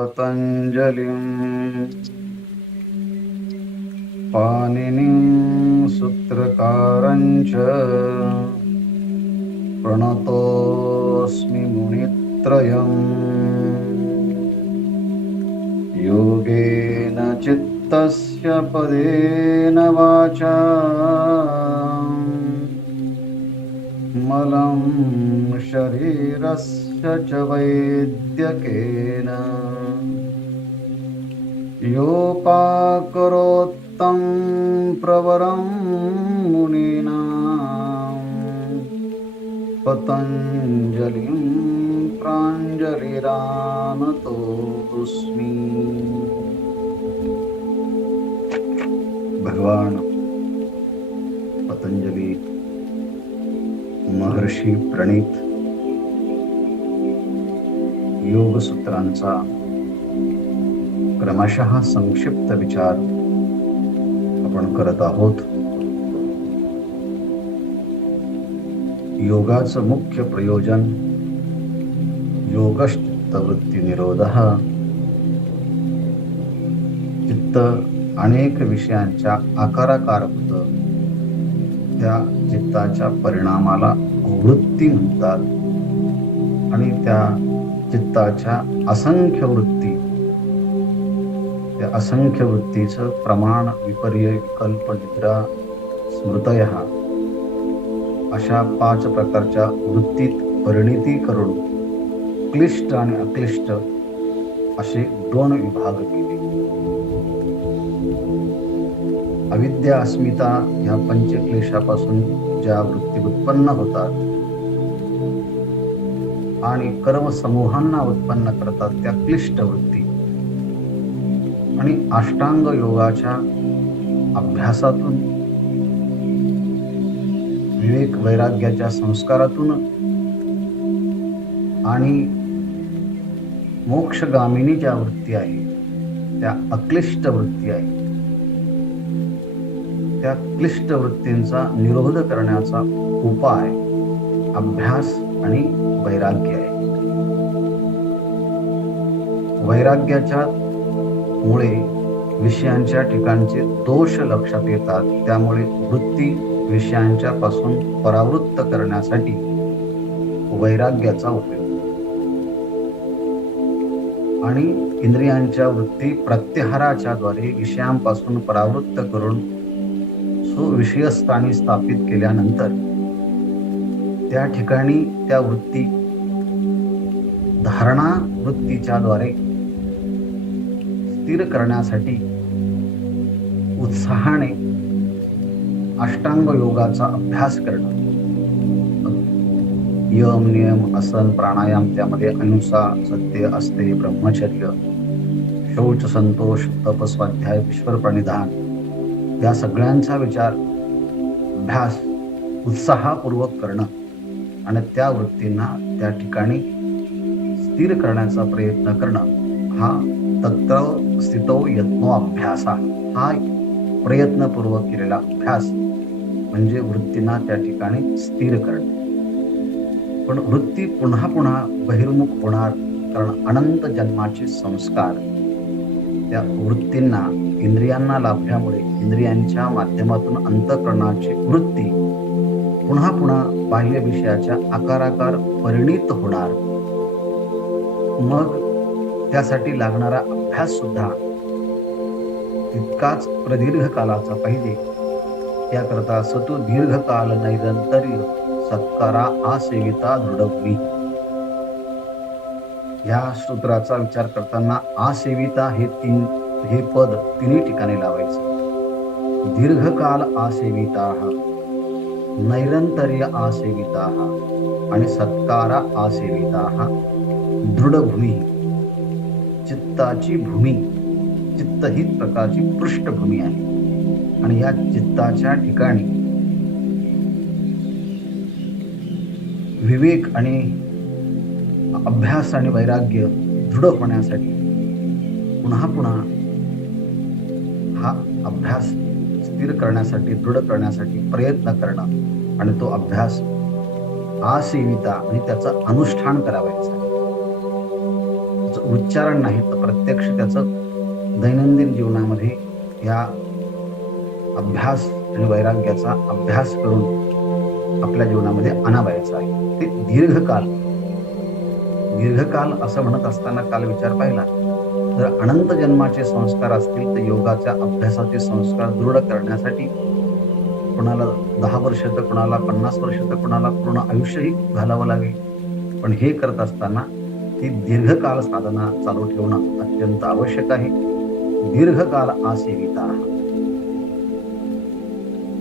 पतञ्जलिं पाणिनिं सूत्रकारं च प्रणतोऽस्मि मुनित्रयम् योगेन चित्तस्य पदेन वाचा मलं शरीरस्य च वैद्यकेन योपाकरोत्तं प्रवरं मुनीनां पतञ्जलिं प्राञ्जलिरानतोऽस्मि। भगवान पतंजली महर्षी प्रणीत योग सूत्रांचा क्रमशः संक्षिप्त विचार आपण करत आहोत। योगाचं मुख्य प्रयोजन योगश्चित्तवृत्ती निरोधः। चित्त अनेक विषयांच्या आकाराकार होतं, त्या चित्ताच्या परिणामाला वृत्ती म्हणतात आणि त्या चित्ताच्या असंख्य वृत्ती, त्या असंख्य वृत्तीचं प्रमाण विपर्य विकल्प निद्रा स्मृतयः अशा 5 प्रकारच्या वृत्तीत परिणिती करून क्लिष्ट आणि अक्लिष्ट असे 2 विभाग केले। अविद्या अस्मिता ह्या पंचक्लेशापासून ज्या वृत्ती उत्पन्न होतात आणि कर्म समूहांना उत्पन्न करतात त्या क्लिष्ट वृत्ती, आणि अष्टांग योगाच्या अभ्यासातून विवेक वैराग्याच्या संस्कारातून आणि मोक्षगामिनी ज्या वृत्ती आहे त्या अक्लिष्ट वृत्ती आहे, त्या क्लिष्ट वृत्तींचा निरोध करण्याचा उपाय अभ्यास आणि वैराग्य आहे। वैराग्याच्या मुळे विषयांच्या ठिकाणचे दोष लक्षात येतात, त्यामुळे वृत्ती विषयांच्या पासून परावृत्त करण्यासाठी वैराग्याचा उपयोग, आणि इंद्रियांच्या वृत्ती प्रत्याहाराच्या द्वारे विषयांपासून परावृत्त करून विषयस्थानी स्थापित केल्यानंतर त्या ठिकाणी त्या वृत्ती धारणा वृत्तीच्या द्वारे स्थिर करण्यासाठी उत्साहाने अष्टांग योगाचा अभ्यास करणं, यम नियम आसन प्राणायाम, त्यामध्ये अहिंसा सत्य अस्तेय ब्रह्मचर्य शौच संतोष तप स्वाध्याय ईश्वर प्रणिधान या सगळ्यांचा विचार अभ्यास उत्साहपूर्वक करणं आणि त्या वृत्तींना त्या ठिकाणी स्थिर करण्याचा प्रयत्न करणं, हा तत्र स्थितो यत्नो अभ्यास, हा प्रयत्नपूर्वक केलेला अभ्यास म्हणजे वृत्तींना त्या ठिकाणी स्थिर करणे। पण वृत्ती पुन्हा पुन्हा बहिर्मुख होणार, कारण अनंत जन्माचे संस्कार त्या वृत्तींना इंद्रियांना लाभल्यामुळे इंद्रियांच्या माध्यमातून अंतःकरणाची वृत्ती पुन्हा पुन्हा बाह्य विषयाच्या आकाराकार परिणित होणार। मग त्यासाठी लागणारा अभ्यास सुद्धा तितकाच प्रदीर्घ कालाचा पाहिजे। याकरता सतु दीर्घकाल नैरंतर्य सत्कारा आसेविता दृढभूमी, या सूत्राचा विचार करताना आसेविता हे पद 3 ठिकाणी लावायचे। दीर्घकाल आसेविताः, नैरंतर्य आसेविताः आणि सत्कारा आसेविताः दृढभूमी। चित्ताची भूमी, चित्त ही प्रकारची पृष्ठभूमी आहे आणि या चित्ताच्या ठिकाणी विवेक आणि अभ्यास आणि वैराग्य दृढ होण्यासाठी पुन्हा पुन्हा हा अभ्यास स्थिर करण्यासाठी दृढ करण्यासाठी प्रयत्न करणं आणि तो अभ्यास आसेविता म्हणजे त्याचं अनुष्ठान करावायचं, त्याचं उच्चारण नाही तर प्रत्यक्ष त्याचं दैनंदिन जीवनामध्ये या अभ्यास आणि वैराग्याचा अभ्यास करून आपल्या जीवनामध्ये आणावयाचा आहे. ते दीर्घकाल असं म्हणत असताना काल विचार पाहिला, जर अनंत जन्माचे संस्कार असतील तर योगाच्या अभ्यासाचे संस्कार दृढ करण्यासाठी कोणाला 10 वर्ष तर कोणाला 50 वर्ष तर कोणाला पूर्ण आयुष्यही घालावं लागेल. पण हे करत असताना ती दीर्घकाल साधना चालू ठेवणं अत्यंत आवश्यक आहे. दीर्घकाल आसेविता.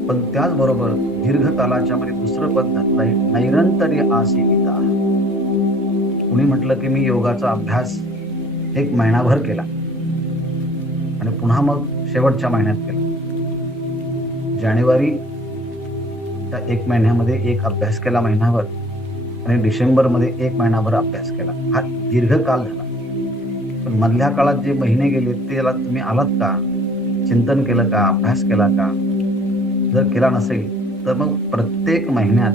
पण त्याचबरोबर दीर्घकालाच्या मध्ये दुसरं पद घातलं आहे, नैरंतर्य आसेविता. कुणी म्हटलं की मी योगाचा अभ्यास 1 महिनाभर केला आणि पुन्हा मग शेवटच्या महिन्यात केला. जानेवारी त्या 1 महिन्यामध्ये एक अभ्यास केला महिनाभर आणि डिसेंबरमध्ये 1 महिनाभर अभ्यास केला. हा दीर्घकाल झाला. पण मधल्या काळात जे महिने गेले त्याला तुम्ही आलात का? चिंतन केलं का? अभ्यास केला का? जर केला नसेल तर मग प्रत्येक महिन्यात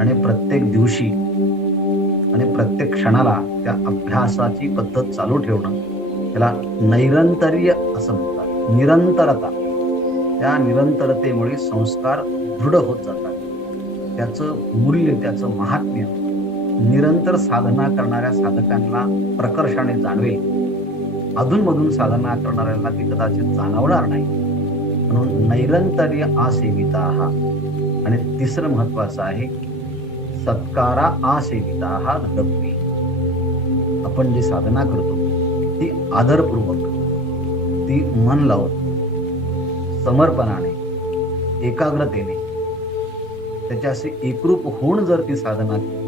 आणि प्रत्येक दिवशी आणि प्रत्येक क्षणाला त्या अभ्यासाची पद्धत चालू ठेवणं, त्याला नैरंतर्य असं म्हणतात. निरंतरता. त्या निरंतरतेमुळे संस्कार दृढ होत जातात. त्याचं मूल्य, त्याचं महात्म्य निरंतर साधना करणाऱ्या साधकांना प्रकर्षाने जाणवेल. अधूनमधून साधना करणाऱ्यांना ती कदाचित जाणवणार नाही. म्हणून नैरंतर्य आसेविता. आणि तिसरं महत्वाचं आहे, सत्कारा आसेविता दप्पी. आपण जी साधना करतो ती आदरपूर्वक, ती मन लावून, समर्पणाने, एकाग्रतेने, त्याच्याशी एकरूप होऊन जर ती साधना केली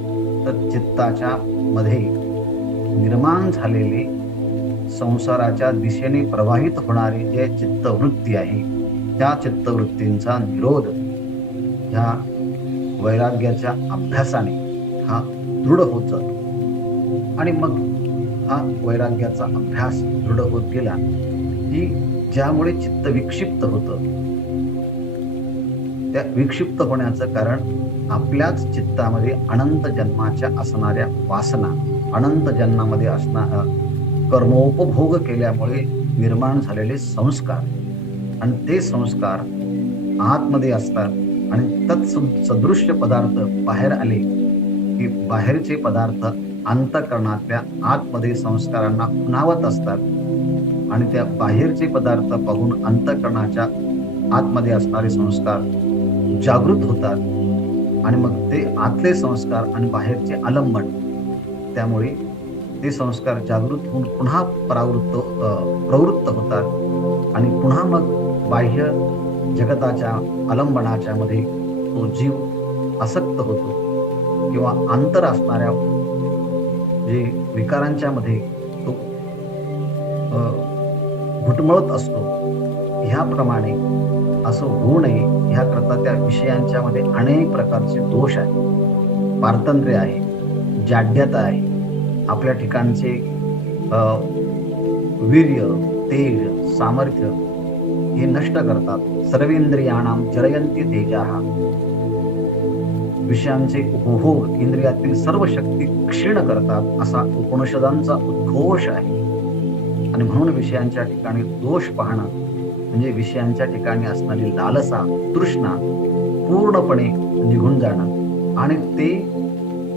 तर चित्ताच्या मध्ये निर्माण झालेले संसाराच्या दिशेने प्रवाहित होणारी जे चित्तवृत्ती आहे त्या चित्तवृत्तींचा निरोध ह्या वैराग्याच्या अभ्यासाने हा दृढ होत जातो. आणि मग हा वैराग्याचा अभ्यास दृढ होत गेला की ज्यामुळे चित्त विक्षिप्त होतं, त्या विक्षिप्त होण्याचं कारण आपल्याच चित्तामध्ये अनंत जन्माच्या असणाऱ्या वासना, अनंत जन्मामध्ये असणारा कर्मोपभोग केल्यामुळे निर्माण झालेले संस्कार, आणि ते संस्कार आतमध्ये असतात. आणि तत्सदृश्य पदार्थ बाहेर आले की बाहेरचे पदार्थ अंतःकरणातल्या आतमध्ये संस्कारांना खुणावत असतात. आणि त्या बाहेरचे पदार्थ पाहून अंतःकरणाच्या आतमध्ये असणारे संस्कार जागृत होतात. आणि मग ते आतले संस्कार आणि बाहेरचे आलंबन, त्यामुळे ते संस्कार जागृत होऊन पुन्हा प्रवृत्त होतात. आणि पुन्हा मग बाह्य जगताच्या आलंबनाच्या मध्ये तो जीव आसक्त होतो किंवा अंतर असणाऱ्या जे विकारांच्या मध्ये तो घुटमळत असतो. ह्याप्रमाणे असं होऊ नये ह्याकरता त्या विषयांच्या मध्ये अनेक प्रकारचे दोष आहेत, पारतंत्र्य आहे, जाड्यता आहे. आपल्या ठिकाणचे वीर्य, तेज, सामर्थ्य हे नष्ट करतात. सर्वेंद्रियाणाम जरयन्ति तेजाः. विषयांचे उपभोग इंद्रियातील सर्व शक्ती क्षीण करतात असा उपनिषदांचा उद्घोष आहे. आणि म्हणून विषयांच्या ठिकाणी दोष पाहणं म्हणजे विषयांच्या ठिकाणी असणारी लालसा, तृष्णा पूर्णपणे निघून जाणं. आणि ते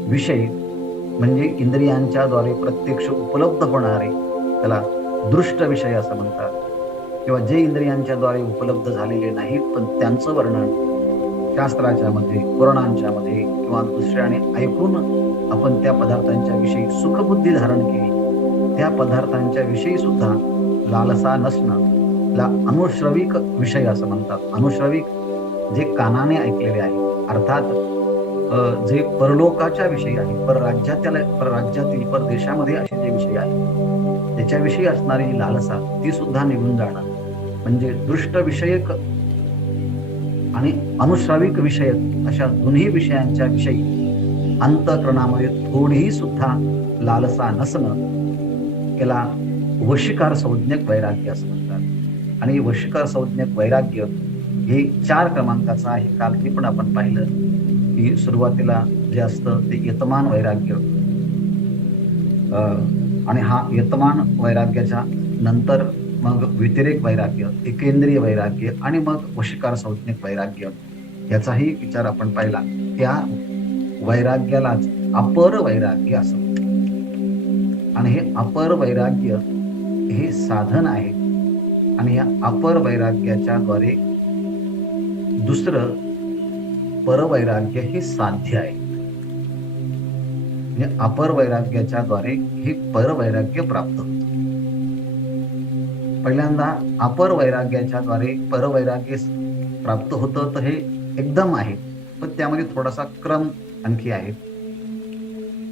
विषय म्हणजे इंद्रियांच्या द्वारे प्रत्यक्ष उपलब्ध होणारे, त्याला दृष्ट विषय असं म्हणतात. किंवा जे इंद्रियांच्या द्वारे उपलब्ध झालेले नाहीत पण त्यांचं वर्णन शास्त्राच्या मध्ये, पुराणांच्या मध्ये किंवा दुसऱ्याने ऐकून आपण त्या पदार्थांच्या विषयी सुखबुद्धी धारण केली, त्या पदार्थांच्या विषयी सुद्धा लालसा नसणं ला अनुश्रविक विषय असं म्हणतात. अनुश्रविक जे कानाने ऐकलेले आहे, अर्थात जे परलोकाच्या विषयी आहे, परराज्यातील परदेशामध्ये असे जे विषय आहेत त्याच्याविषयी असणारी लालसा ती सुद्धा निघून जाणं. म्हणजे दृष्ट विषयक आणि अनुश्राविक विषयक अशा दोन्ही विषयांच्या विषयी अंतःकरणामध्ये थोडीही सुद्धा लालसा नसणं याला वशीकार संज्ञक वैराग्य असं म्हणतात. आणि वशीकार संज्ञक वैराग्य हे 4 क्रमांकाचं आहे. काल हे पण आपण पाहिलं की सुरुवातीला जे असतं ते यतमान वैराग्य, आणि हा यतमान वैराग्याच्या नंतर मग व्यतिरेक वैराग्य, एकेंद्रिय वैराग्य आणि मग वशीकार संज्ञक वैराग्य याचाही विचार आपण पाहिला. त्या वैराग्यालाच अपर वैराग्य असं म्हणतात. आणि हे अपर वैराग्य हे साधन आहे आणि या अपर वैराग्याच्या द्वारे दुसरं परवैराग्य हे साध्य आहे. म्हणजे अपर वैराग्याच्या द्वारे हे परवैराग्य प्राप्त होतं. पहिल्यांदा अपर वैराग्याच्या द्वारे परवैराग्य प्राप्त होतं तर हे एकदम आहे, पण त्यामध्ये थोडासा क्रम आणखी आहे.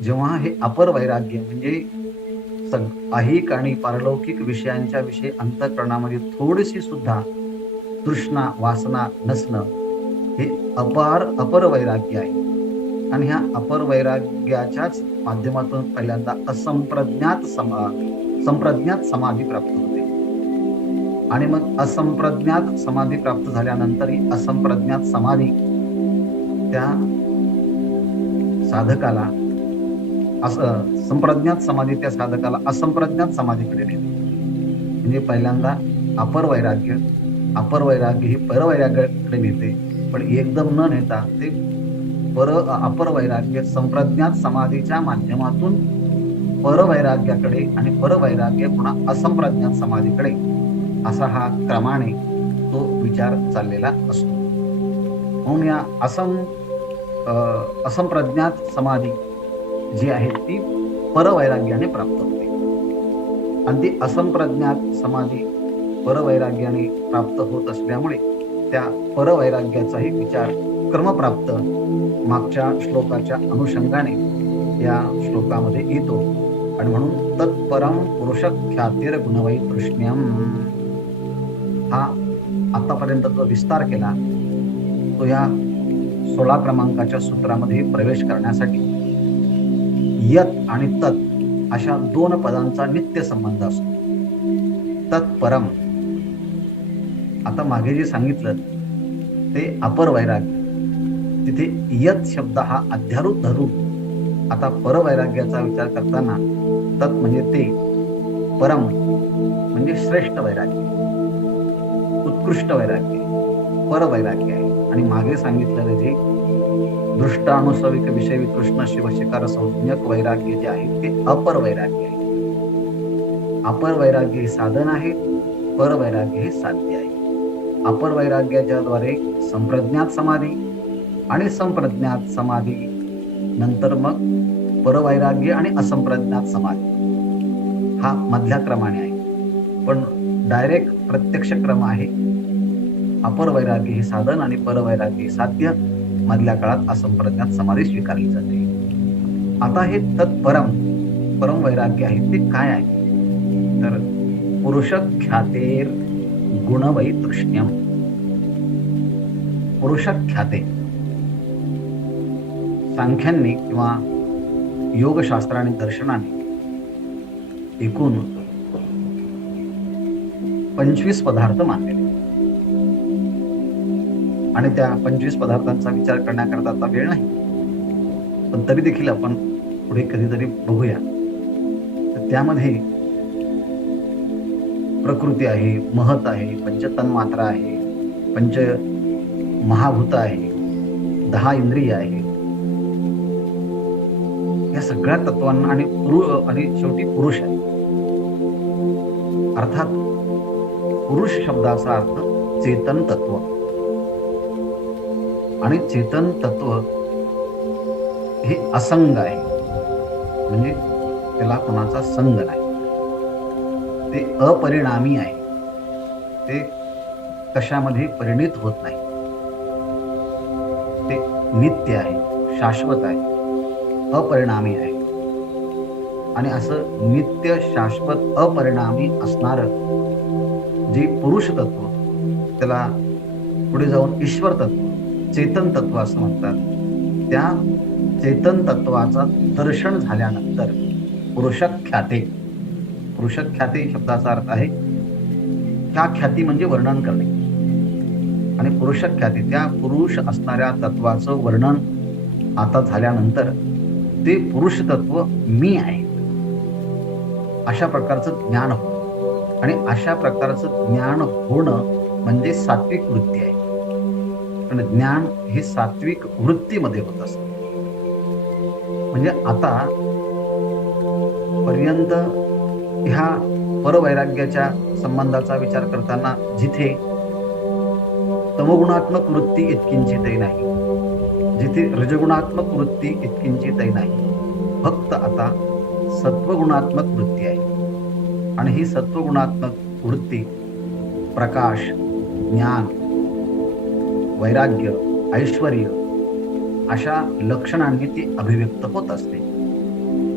जेव्हा हे अपर वैराग्य म्हणजे ऐहिक आणि पारलौकिक विषयांच्या विषयी अंतःकरणामध्ये थोडीशी सुद्धा तृष्णा वासना नसणं हे अपर वैराग्य आहे. आणि ह्या अपर वैराग्याच्याच माध्यमातून पहिल्यांदा संप्रज्ञात समाधी प्राप्त होते आणि मग असंप्रज्ञात समाधी प्राप्त झाल्यानंतर ही असंप्रज्ञात समाधी त्या साधकाला संप्रज्ञात समाधी त्या साधकाला असंप्रज्ञात समाधीकडे नेते. म्हणजे पहिल्यांदा अपर वैराग्य ही परवैराग्याकडे नेते, पण एकदम न नेता ते अपर वैराग्य संप्रज्ञात समाधीच्या माध्यमातून परवैराग्याकडे आणि परवैराग्य पुन्हा असंप्रज्ञात समाधीकडे असा हा क्रमाने तो विचार चाललेला असतो. म्हणून या असंप्रज्ञात समाधी जी आहे ती परवैराग्याने प्राप्त होते आणि ती असंप्रज्ञात समाधी परवैराग्याने प्राप्त होत असल्यामुळे त्या परवैराग्याचाही विचार क्रमप्राप्त मागच्या श्लोकाच्या अनुषंगाने या श्लोकामध्ये येतो. आणि म्हणून तत्परम पुरुष ख्यातीर गुणवै तृष्ण्यम हा आतापर्यंत जो विस्तार केला तो या 16 क्रमांकाच्या सूत्रामध्ये प्रवेश करण्यासाठी यत आणि तत् अशा 2 पदांचा नित्य संबंध असतो. तत्परम आता मागे जे सांगितलं ते अपर वैराग्य, तिथे यत शब्द हा अध्यारूप धरून आता परवैराग्याचा विचार करताना तत् म्हणजे ते, परम म्हणजे श्रेष्ठ वैराग्य, उत्कृष्ट वैराग्य, परवैराग्य आहे. आणि मागे सांगितलेलं जे दृष्टानुसविक विषय वितृष्ण शिवशिकार संज्ञक वैराग्य जे आहे ते अपर वैराग्य आहे. अपर वैराग्य हे साधन आहे, परवैराग्य हे साध्य आहे. अपर वैराग्याच्या द्वारे संप्रज्ञात समाधी आणि संप्रज्ञात समाधी नंतर मग परवैराग्य आणि असंप्रज्ञात समाधी हा मधल्या क्रमाने आहे. पण डायरेक्ट प्रत्यक्ष क्रम आहे. अपर वैराग्य हे साधन आणि परवैराग्य हे साध्य, मधल्या काळात असंप्रज्ञात समाधी स्वीकारली जाते. आता हे परम वैराग्य आहे ते काय आहे तर पुरुष ख्यातेर गुणवै तृष्ण्यम. पुरुष ख्याते सांख्यांनी किंवा योगशास्त्राने दर्शनाने एकूण 25 पदार्थ मानलेले आणि त्या 25 पदार्थांचा विचार करण्याकरता आता वेळ नाही, पण तरी देखील आपण पुढे कधीतरी बघूया. तर त्यामध्ये प्रकृती आहे, महत आहे, पंचतन्मात्रा आहे, पंच महाभूत आहे, 10 इंद्रिय आहे. या सगळ्या तत्वांना आणि शेवटी पुरुष आहे. अर्थात पुरुष शब्दाचा अर्थ चेतन तत्व आणि चेतन तत्व हे असंग आहे, म्हणजे त्याला कोणाचा संग नाही. ते अपरिणामी आहे, ते कशामध्ये परिणित होत नाही. ते नित्य आहे, शाश्वत आहे, अपरिणामी आहे. आणि असं नित्य शाश्वत अपरिणामी असणारं जे पुरुष तत्व त्याला पुढे जाऊन ईश्वर तत्व चेतन तत्व असं म्हणतात. त्या चेतन तत्वाचा दर्शन झाल्यानंतर पुरुषख्याते शब्दाचा अर्थ आहे ख्या ख्याती म्हणजे वर्णन करणे. आणि पुरुषख्याती त्या पुरुष असणाऱ्या तत्वाचं वर्णन आता झाल्यानंतर ते पुरुष तत्व मी आहे. अशा प्रकारचं ज्ञान होतं. आणि अशा प्रकारचं ज्ञान होणं म्हणजे सात्विक वृत्ती आहे. पण ज्ञान हे सात्विक वृत्तीमध्ये होत असतं. म्हणजे आता पर्यंत ह्या परवैराग्याच्या संबंधाचा विचार करताना जिथे तमगुणात्मक वृत्ती इतकिंचितही नाही, जिथे रजगुणात्मक वृत्ती इतकिंचितही नाही, फक्त आता सत्वगुणात्मक वृत्ती आहे. आणि ही सत्वगुणात्मक वृत्ती प्रकाश, ज्ञान, वैराग्य, ऐश्वर्य अशा लक्षणांनी ती अभिव्यक्त होत असते.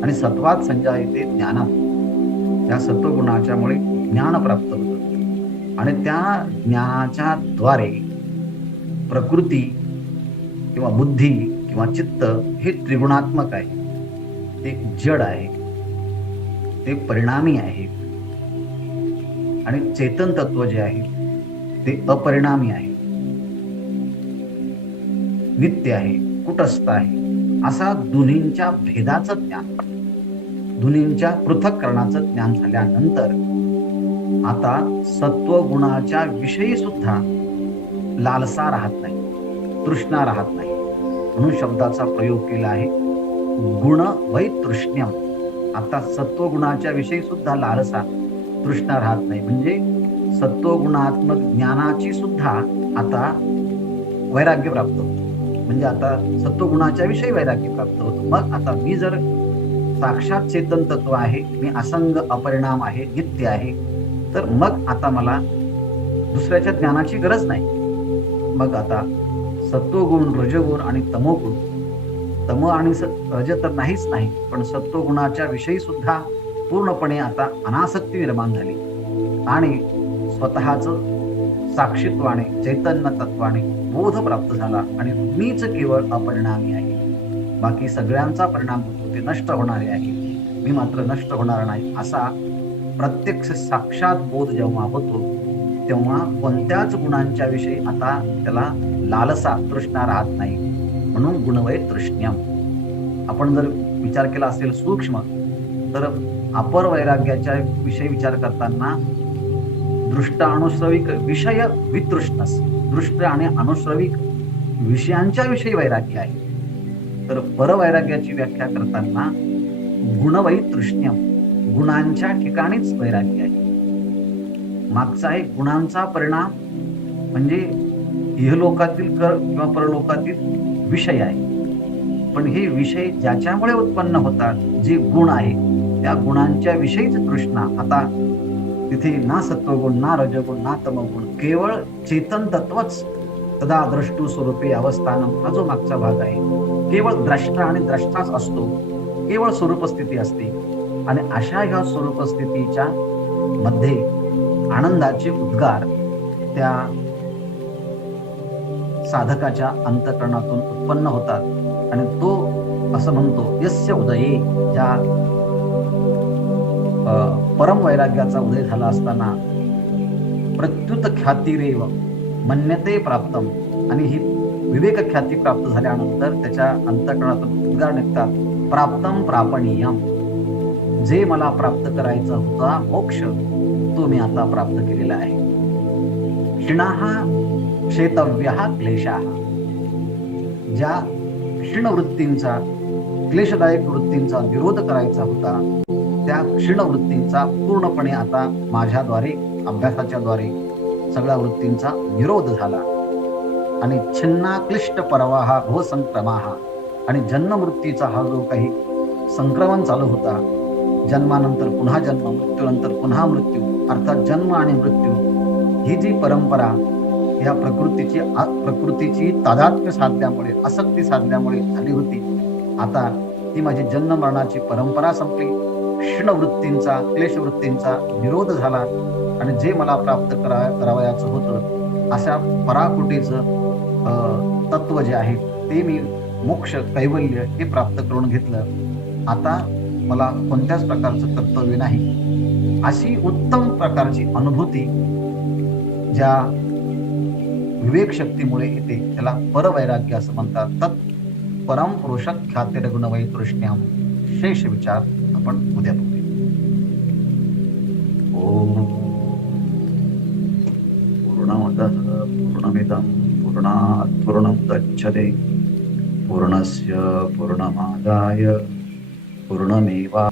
आणि सत्वात संजायते ज्ञानम, या सत्वगुणाच्यामुळे ज्ञान प्राप्त होतं. आणि त्या ज्ञानाच्या द्वारे प्रकृती किंवा बुद्धी किंवा चित्त हे त्रिगुणात्मक आहे, ते जड आहे, ते परिणामी आहे. आणि चेतन तत्व जे आहे ते अपरिणामी आहे, नित्य आहे, कुटस्थ आहे. असा दोन्हींच्या भेदाचं ज्ञान, दोन्हींच्या पृथक्करणाचं ज्ञान झाल्यानंतर आता सत्वगुणाच्या विषयी सुद्धा लालसा राहत नाही, तृष्णा राहत नाही. म्हणून शब्दाचा प्रयोग केला आहे गुण वै तृष्ण्यम. आता सत्वगुणाच्या विषयी सुद्धा लालसा, तृष्णा राहत नाही. म्हणजे सत्वगुणात्मक ज्ञानाची सुद्धा आता वैराग्य प्राप्त होतं. म्हणजे आता सत्वगुणाच्या विषयी वैराग्य प्राप्त होतं. मग आता मी जर साक्षात चेतन तत्व आहे, मी असंग अपरिणाम आहे, नित्य आहे, तर मग आता मला दुसऱ्याच्या ज्ञानाची गरज नाही. मग आता सत्वगुण, रजगुण आणि तमोगुण, तम आणि रज तर नाहीच नाही, पण सत्वगुणाच्या विषयी सुद्धा पूर्णपणे आता अनासक्ती निर्माण झाली. आणि स्वतःच साक्षीत्वाने, चैतन्य तत्वाने बोध प्राप्त झाला. आणि मीच केवळ अपरिणामी आहे, बाकी सगळ्यांचा परिणाम होतो, ते नष्ट होणारे आहे, मी मात्र नष्ट होणार नाही. असा प्रत्यक्ष साक्षात बोध जेव्हा होतो तेव्हा कोणत्याच गुणांच्या विषयी आता त्याला लालसा, तृष्णा राहत नाही. म्हणून गुणवय तृष्ण्यम. आपण जर विचार केला असेल सूक्ष्म, तर अपर वैराग्याच्या विषयी विचार करताना दृष्ट अनुश्रविक विषय वितृष्णस, दृष्ट आणि अनुश्रविक विषयांच्या विषयी वैराग्य आहे. तर परवैराग्याची व्याख्या करताना गुणवै तृष्ण्यम, गुणांच्या ठिकाणीच वैराग्य आहे. मागचा एक गुणांचा परिणाम म्हणजे इहलोकातील किंवा परलोकातील विषय आहे. पण हे विषय ज्याच्यामुळे उत्पन्न होतात, जे गुण आहे, त्या गुणांच्या विषयीच तृष्णा. आता तिथे ना सत्वगुण, ना रजगुण, ना तमगुण, केवळ चेतन तत्वच तदा द्रष्टू स्वरूपे अवस्थानम, हा जो मागचा भाग आहे, केवळ द्रष्टा आणि द्रष्टाच असतो, केवळ स्वरूपस्थिती असते. आणि अशा ह्या स्वरूपस्थितीच्या मध्ये आनंदाचे उद्गार त्या साधकाच्या अंतःकरणातून उत्पन्न होतात. आणि तो असं म्हणतो, यस्य उदये, ज्या परम वैराग्याचा उदय झाला असताना प्रत्युत ख्यातिरेव मन्यते प्राप्तम, आणि ही विवेक ख्याती प्राप्त झाल्यानंतर त्याच्या अंतःकरणातून उद्गार निघतात, प्राप्तम प्रापणीयम, जे मला प्राप्त करायचा होता मोक्ष, तो मी आता प्राप्त केलेला आहे. क्षीणाः क्षेतव्यः क्लेशाः, ज्या क्षीण वृत्तींचा, क्लेशदायक वृत्तींचा विरोध करायचा होता, त्या क्षीण वृत्तींचा पूर्णपणे आता माझ्याद्वारे, अभ्यासाच्या द्वारे सगळ्या वृत्तींचा विरोध झाला. आणि छिन्ना क्लिष्ट परवाहा भव संक्रमाहा, आणि जन्मवृत्तीचा हा जो काही संक्रमण चालू होता, जन्मानंतर पुन्हा जन्म, मृत्यूनंतर पुन्हा मृत्यू, अर्थात जन्म आणि मृत्यू, ही जी परंपरा या प्रकृतीची तादात्म्य साधल्यामुळे, आसक्ती साधल्यामुळे झाली होती, आता ती माझी जन्म मरणाची परंपरा संपली. क्षीणवृत्तींचा, क्लेशवृत्तींचा विरोध झाला. आणि जे मला प्राप्त करावयाचं होतं, अशा पराकुटीचं तत्व जे आहे ते मी, मोक्ष, कैवल्य, हे प्राप्त करून घेतलं. आता मला कोणत्याच प्रकारचं कर्तव्य नाही, अशी उत्तम प्रकारची अनुभूती ज्या विवेक शक्तीमुळे येते त्याला परवैराग्य असं म्हणतात. तत् परम पुरुष ख्यातिरगुण वैतृष्ण्याम. शेष विचार आपण उद्या बघूया. पूर्णमदः पूर्णमिदं पूर्णात् पूर्णमुदच्छते पूर्णस्य पूर्णमादाय पूर्णमेवावशिष्यते